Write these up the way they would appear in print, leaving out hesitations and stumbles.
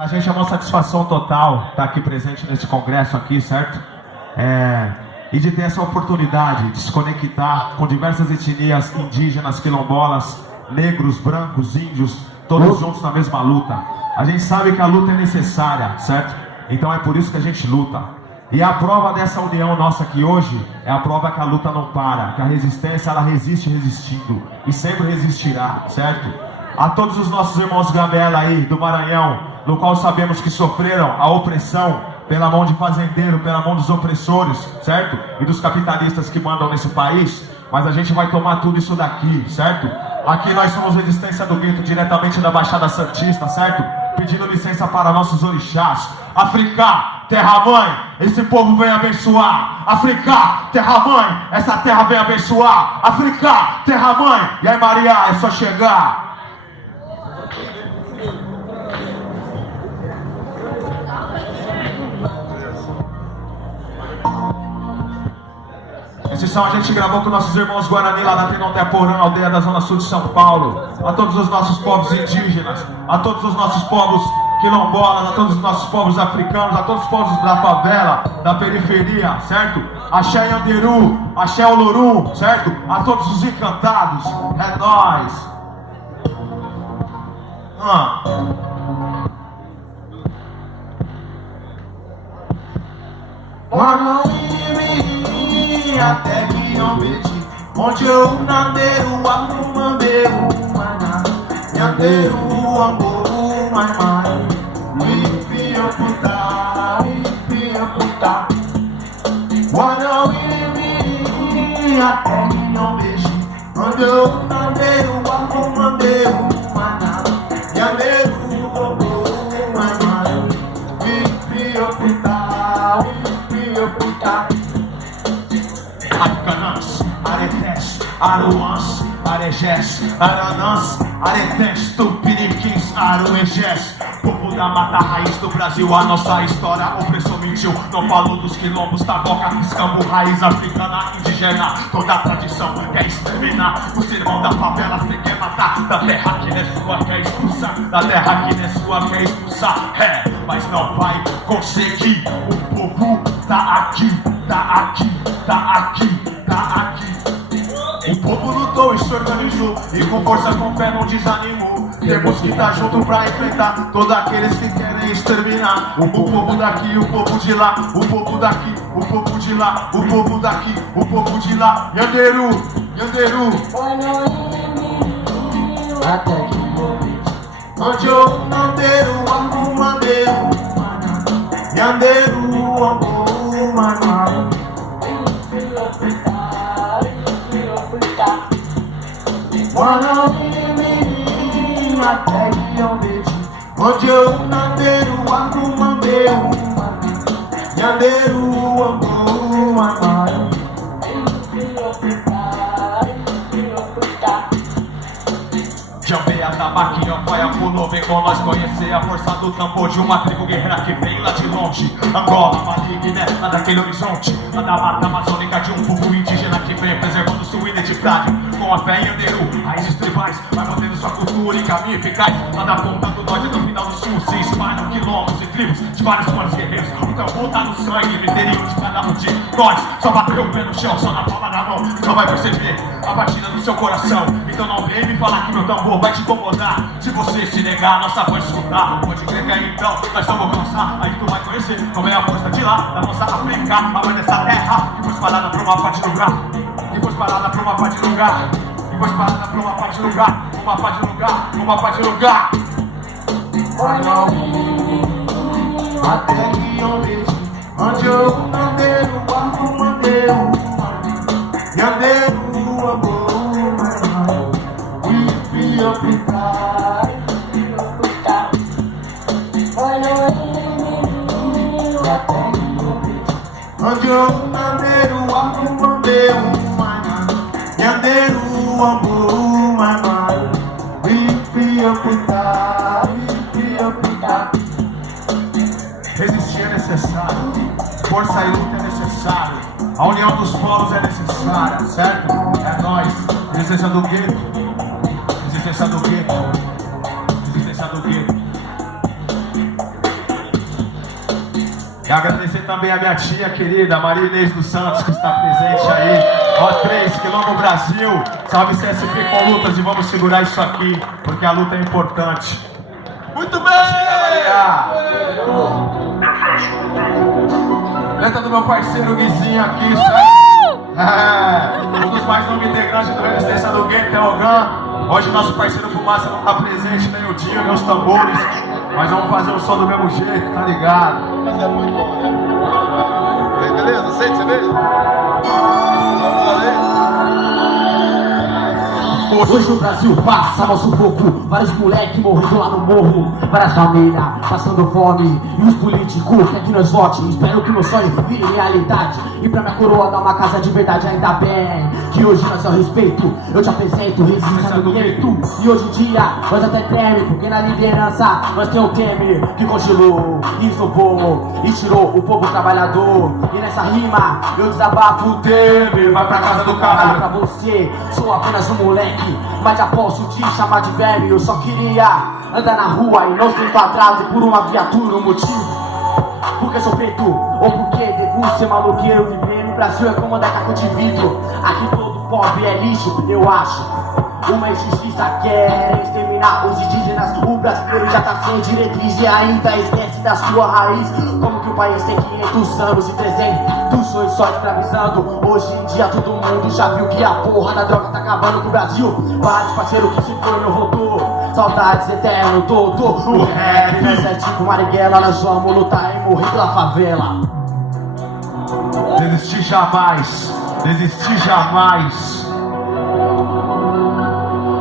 A gente é uma satisfação total estar aqui presente nesse congresso aqui, certo? E de ter essa oportunidade de se conectar com diversas etnias indígenas, quilombolas, negros, brancos, índios, todos juntos na mesma luta. A gente sabe que a luta é necessária, certo? Então é por isso que a gente luta. E a prova dessa união nossa aqui hoje é a prova que a luta não para, que a resistência ela resiste resistindo e sempre resistirá, certo? A todos os nossos irmãos Gamela aí do Maranhão, no qual sabemos que sofreram a opressão pela mão de fazendeiro, pela mão dos opressores, certo? E dos capitalistas que mandam nesse país, mas a gente vai tomar tudo isso daqui, certo? Aqui nós somos Resistência do Gueto, diretamente da Baixada Santista, certo? Pedindo licença para nossos orixás. África, terra-mãe, esse povo vem abençoar. África, terra-mãe, essa terra vem abençoar. África, terra-mãe, e aí Maria, é só chegar. Esse som a gente gravou com nossos irmãos Guarani lá na Trinoté Porã, aldeia da Zona Sul de São Paulo. A todos os nossos povos indígenas, a todos os nossos povos quilombolas, a todos os nossos povos africanos, a todos os povos da favela, da periferia, certo? Axé Yanderu, Axé Olorum, certo? A todos os encantados, é nóis. Até que eu meti, onde eu nandeiro, arrumambeiro, maná, yandeiro, amor, mamãe, limpia puta, guarauiri, até que eu meti, onde eu nandeiro, arrumambeiro, maná, yandeiro, amor, mamãe, limpia puta. Akanãs, Aretés, Aruãs, Arejés, Aranãs, Aretés, Tupiniquins, Aruejés. Povo da mata raiz do Brasil, a nossa história, opressor mentiu. Não falou dos quilombos, taboca, escambo, raiz africana, indigena. Toda a tradição quer exterminar. O sermão da favela cê quer matar. Da terra que não é sua quer expulsar. Da terra que não é sua quer expulsar. Mas não vai conseguir. O povo tá aqui, tá aqui, tá aqui, tá aqui. O povo lutou e se organizou, e com força, com fé não desanimou. Temos que estar junto pra enfrentar todos aqueles que querem exterminar. O povo daqui, o povo de lá, o povo daqui, o povo de lá, o povo daqui, o povo de lá. Yanderu, Yanderu, Até que eu meti, onde eu nandeiro, arrumandeiro, yandeiro, amor, mamãe. Até que eu meti, onde eu nandeiro, arrumandeiro, yandeiro, amor, mamãe. Jambei a tabaquinha, vai a pulou, vem com nós conhecer a força do tambor de uma tribo guerreira que vem lá de longe. Angola, maligna, lá daquele horizonte, lá da mata amazônica de um povo indígena que vem preservando sua identidade. Com a fé em Yanderu, raízes tribais, vai mantendo sua cultura e caminho eficaz. Lá da ponta do norte até o final do sul, se espalham quilômetros e tribos de vários clãs guerreiros. O tambor tá no sangue, no interior de cada um de nós. Só bateu o pé no chão, só na palma da mão, só vai perceber a batida do seu coração. Então não vem me falar que meu tambor vai te incomodar. Se você se negar, nossa voz escutar. Pode crer que aí então nós vamos cansar. Aí tu vai conhecer como é a força de lá, da nossa África, a mãe dessa terra que foi espalhada pra uma parte do lugar. Que foi espalhada pra uma parte do lugar. Que foi espalhada pra uma parte do lugar. Uma parte do lugar, uma parte do lugar. Até que eu meti, onde eu nandeiro, arrumandeiro, yandeiro, amor, mamãe. Limpia puta. Onde eu nandeiro, arrumandeiro, yandeiro, amor, mamãe. Limpia puta, limpia puta. Resistir é necessário, força e luta é necessário, a união dos povos é necessária, certo? É nós, resistência do gueto, resistência do gueto, resistência do gueto. E agradecer também a minha tia querida, Maria Inês dos Santos, que está presente aí. Ó 3, Quilombo Brasil. Salve CSP com lutas e vamos segurar isso aqui, porque a luta é importante. Muito bem! Letra do meu parceiro Guizinho aqui, certo? Um dos mais novos integrantes da Resistência do Gueto é o Gan. Hoje nosso parceiro Fumaça não tá presente, nem o Dinho, nem os tambores. Mas vamos fazer o som do mesmo jeito, tá ligado? Mas é muito bom, né? Aí, beleza? Aceita cerveja? Vamos aí. Hoje o Brasil passa mal sufoco, vários moleque morrendo lá no morro, várias famílias passando fome, e os políticos quer que nós vote. Espero que meu sonho vire realidade, e pra minha coroa dar uma casa de verdade. Ainda bem que hoje nós é o respeito, eu te apresento resistência do gueto. E hoje em dia nós até treme, porque na liderança nós tem o Temer, que continuou, inovou e tirou o povo trabalhador. E nessa rima eu desabafo o Temer, vai pra casa do caralho. Pra você, sou apenas um moleque, mas já posso te chamar de velho. Eu só queria andar na rua e não ser enquadrado por uma viatura. Um motivo, porque sou preto, ou porque devo ser maloqueiro. Viver no Brasil é como andar caco de vidro. Aqui todo pobre é lixo, eu acho. Uma injustiça quer exterminar os indígenas. O brasileiro já tá sem diretriz e ainda esquece da sua raiz. Como que o país tem 500 anos e 300 sonhos só escravizando? Hoje em dia todo mundo já viu que a porra da droga tá acabando com o Brasil. Vários parceiro que se foi não voltou, saudades eterno, todo o rap. Nós é tipo Marighella, nós vamos lutar e morrer pela favela. Desistir jamais, desistir jamais.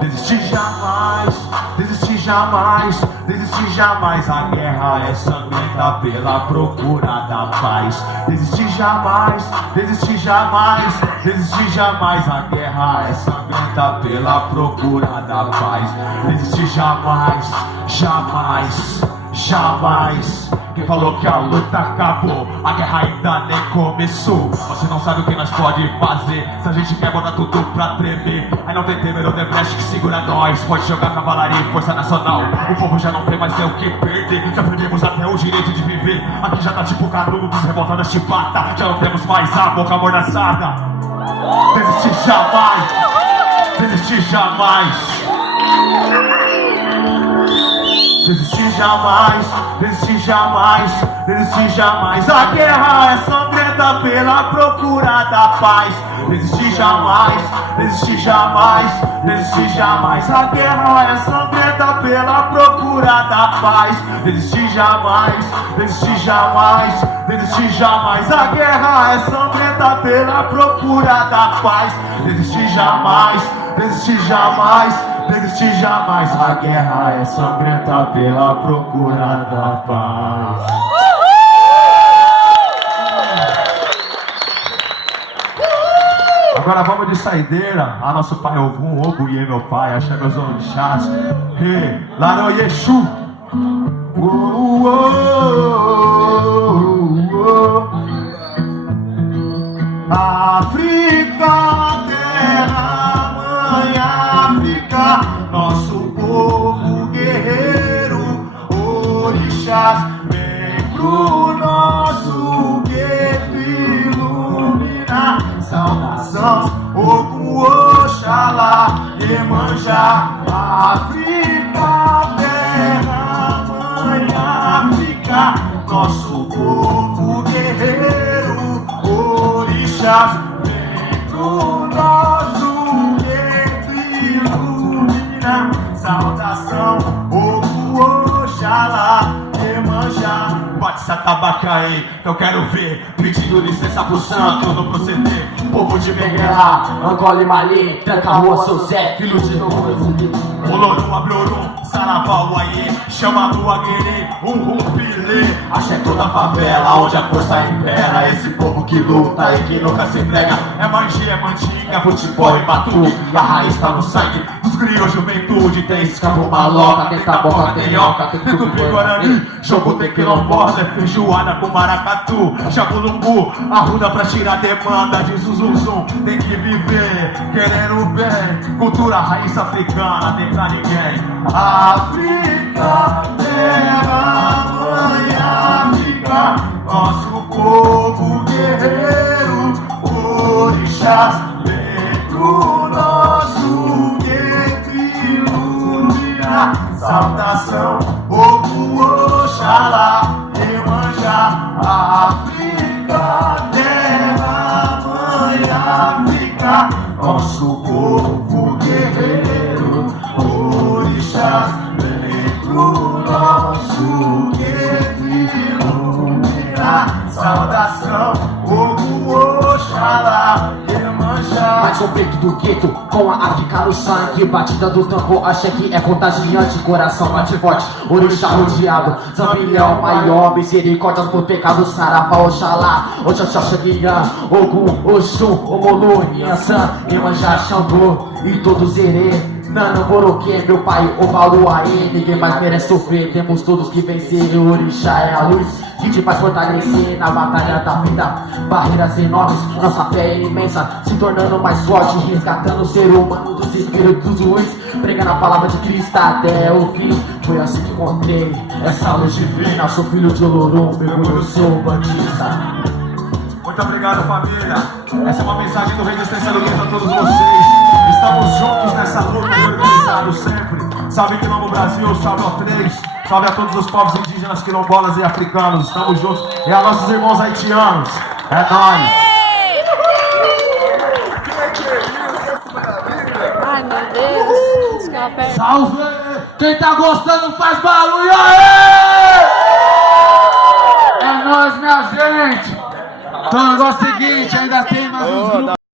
Desistir jamais, desistir jamais, desistir jamais. A guerra é sangrenta pela procura da paz. Desistir jamais, desistir jamais, desistir jamais. A guerra é sangrenta pela procura da paz. Desistir jamais, jamais, jamais. Quem falou que a luta acabou, a guerra ainda nem começou. Você não sabe o que nós pode fazer, se a gente quer botar tudo pra tremer. Aí não tem Temer ou Debrecht que segura nós. Pode jogar cavalaria e força nacional, o povo já não tem mais o que perder. Já perdemos até o direito de viver. Aqui já tá tipo o canudo dos revoltados chibata. Já não temos mais a boca amordaçada. Desistir jamais, desistir jamais. Desistir jamais, desistir jamais, desistir jamais. A guerra é sangrenta pela procura da paz. Desistir jamais, desistir jamais, desistir jamais. A guerra é sangrenta pela procura da paz. Desistir jamais, desistir jamais, desistir jamais. A guerra é sangrenta pela procura da paz. Desistir jamais, desistir jamais, desistir jamais. A guerra é sangrenta pela procura da paz. Agora vamos de saideira. A nosso pai Ogum, Oguiê meu pai, axé meus orixás. Re, Laro Yeshu. África, terra mãe, África, nosso povo guerreiro, orixás, vem pro nosso gueto iluminar. Saudação, Ogum, Oxalá, Iemanjá. África, terra mãe, África, nosso povo guerreiro, orixás, vem pro nosso gueto ilumina. Saudação, Ogum, Oxalá, Iemanjá. Bate essa tabaca aí, eu quero ver. Pedindo licença pro santo no proceder. Povo de Benguela, Angola e Mali, tranca a rua, sou Zé, filho de novo. Olorum, Ablorum, Saravá, Uaiê, chama a lua, guerê, pilê. Axé toda a favela, onde a força impera. Esse povo que luta e que nunca se entrega. É manji, é mandinga, futebol e batuque. A raiz tá no sangue dos grios, juventude. Tem escampo, maloca, tem taboca, tem oca, tem tupi, guarani. Jogo tem quilombosa, é feijoada com maracatu. Jabulumbu, arruda pra tirar demanda de zuzuzum. Tem que viver, querendo bem. Cultura raiz africana, tem pra ninguém. África, terra mãe, África, nosso África, terra mãe África, nosso povo guerreiro, orixás, vem pro nosso guerreiro iluminar. Saudação, Ogum, Oxalá, Iemanjá. Mais um preto do gueto, com a África no sangue. Batida do tambor, achei que é contagiante. Coração bate forte, orixá rodeado. Zambilhão maior, misericórdias por pecados. Saravá, Oxalá, Oxaxá, Guiã, Ogum, Oxum, Omolu, Inhaçã, Iemanjá, Xangô e todos Herê. Nana, Boroquê, meu pai, Obaluaê. Ninguém mais merece sofrer, temos todos que vencer. O orixá é a luz que te faz fortalecer na batalha da vida. Barreiras enormes, nossa fé é imensa, se tornando mais forte, resgatando o ser humano dos espíritos ruins, pregando a palavra de Cristo até o fim. Foi assim que encontrei essa luz divina. Sou filho de Olorum, mergulho, sou Batista. Muito obrigado, família. Essa é uma mensagem do Resistência Luiz a todos vocês. Estamos juntos nessa luta e organizados sempre. Salve Quilombo Brasil, salve ao 3. Salve a todos os povos indígenas, quilombolas e africanos. Estamos juntos. E a nossos irmãos haitianos. É nóis. Ai, meu Deus. Acho que ela perde. Salve! Quem tá gostando faz barulho aí! É nóis, minha gente! Então o negócio é o seguinte, ainda tem mais uns grupos.